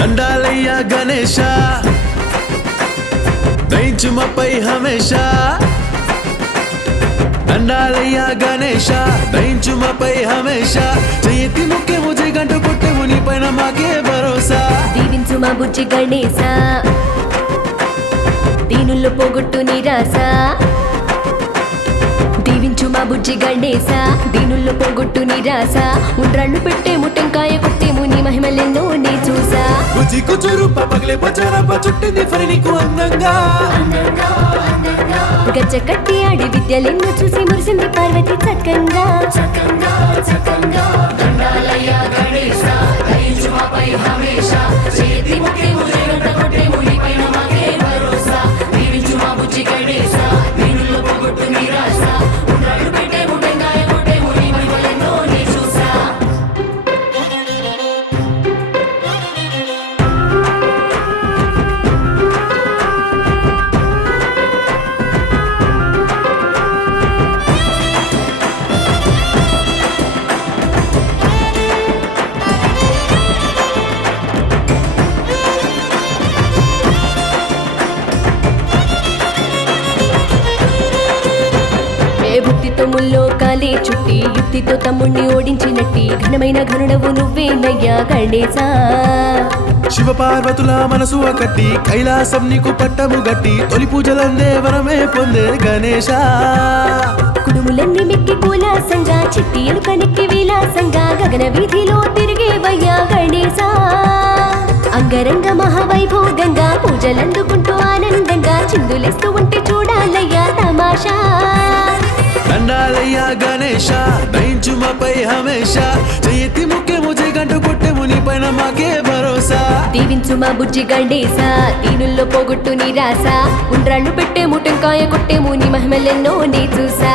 దండాలయ్యా గణేశ దయించుమపై హమేషా దండాలయ్యా గణేశ దయించుమపై హమేషా జయతి ముఖ్యము జై గంట కొట్టెము నీ పైన మాకే భరోసా దీవించు మా బుజ్జి గణేశ దీనుల్లో పోగొట్టు నిరాశ దీవించు మా బుజ్జి గణేశ దీనుల్లో పోగొట్టు నిరాశ ఉండ్రాళ్ళు పెట్టేము టెంకాయ కొట్టేము నీ మహిమలెన్నో నే చూసా బుజ్జి కుచురు పగలే పచారప్ప చుట్టింది ఫరి నీకు అందంగా గజ్జ కట్టి ఆడి విద్యలెన్నో చూసి మురిసింది పార్వతి చక్కంగా దండాలయ్యా గణేశ దయించు మాపై హమేషా చేతి ముఖ్యము జగంట కొట్టేము నీ పైన మాకే భరోసా దీవించు మా బుజ్జి గణేశ దీనుల్లో పోగొట్టు నిరాశ ఉండ్రాళ్ళు పెట్టేము టెంకాయ కొట్టేము నీ మహిమలెన్నో నే చూసా భక్తితో ముల్లోకాలే చుట్టి యుక్తితో తమ్ముణ్ణి ఓడించినట్టి ఘనమైన ఘనుడవు నువ్వేనయ్యా గణేశా శివపార్వతుల మనసు కట్టి కైలాసం నీకు పట్టము గట్టి తొలి పూజలందే వరమే పొందే గణేశ కుడుములన్నీ మెక్కి కులాసంగా చిట్టి ఎలుకనెక్కి విలాసంగా గగన వీధిలో తిరిగేవయ్యా గణేశా అంగరంగ మహావైభోగంగా పూజలందుకుంటూ ఆనందంగా చిందులేస్తూ ఉంటే చూడాలయ్యా తమాషా దండాలయ్యా గణేశ దయించుమపై హమేషా జయతి ముఖ్యము జై గంట కొట్టెము నీ పైన మాకే భరోసా దీవించు మా బుజ్జి గణేశ దీనుల్లో పోగొట్టు నిరాశ ఉండ్రాళ్ళు పెట్టేము టెంకాయ కొట్టేము నీ మహిమలెన్నో నే చూసా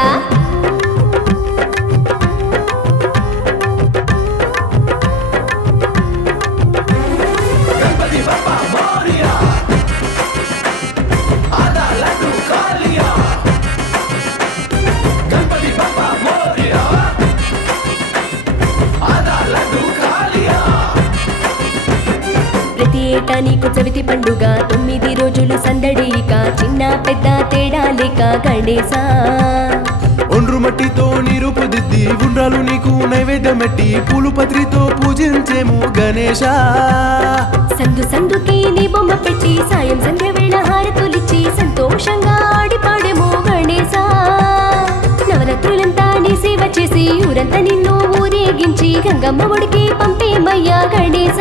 ప్రతి ఏటా నీకు చవితి పండుగ 9 రోజులు సందడిక చిన్న పెద్ద తేడా లేక గణేశ ఒండ్రు మట్టితో నిరూపుదిద్ది ఉండ్రాలు నీకు నైవేద్యం పెట్టి పూలు పత్రితో పూజించేము గణేశ సందు సందుకి నీ బొమ్మ పెట్టి సాయం సంధ్య వేళ హారతులిచ్చి సంతోషంగా ఆడిపాడేమో గణేశ నవరాత్రులంతా నీ సేవ చేసి ఊరంతా నిన్ను ఊరేగించి గంగమ్మ ఒడికి పంపేమయ్యా గణేశ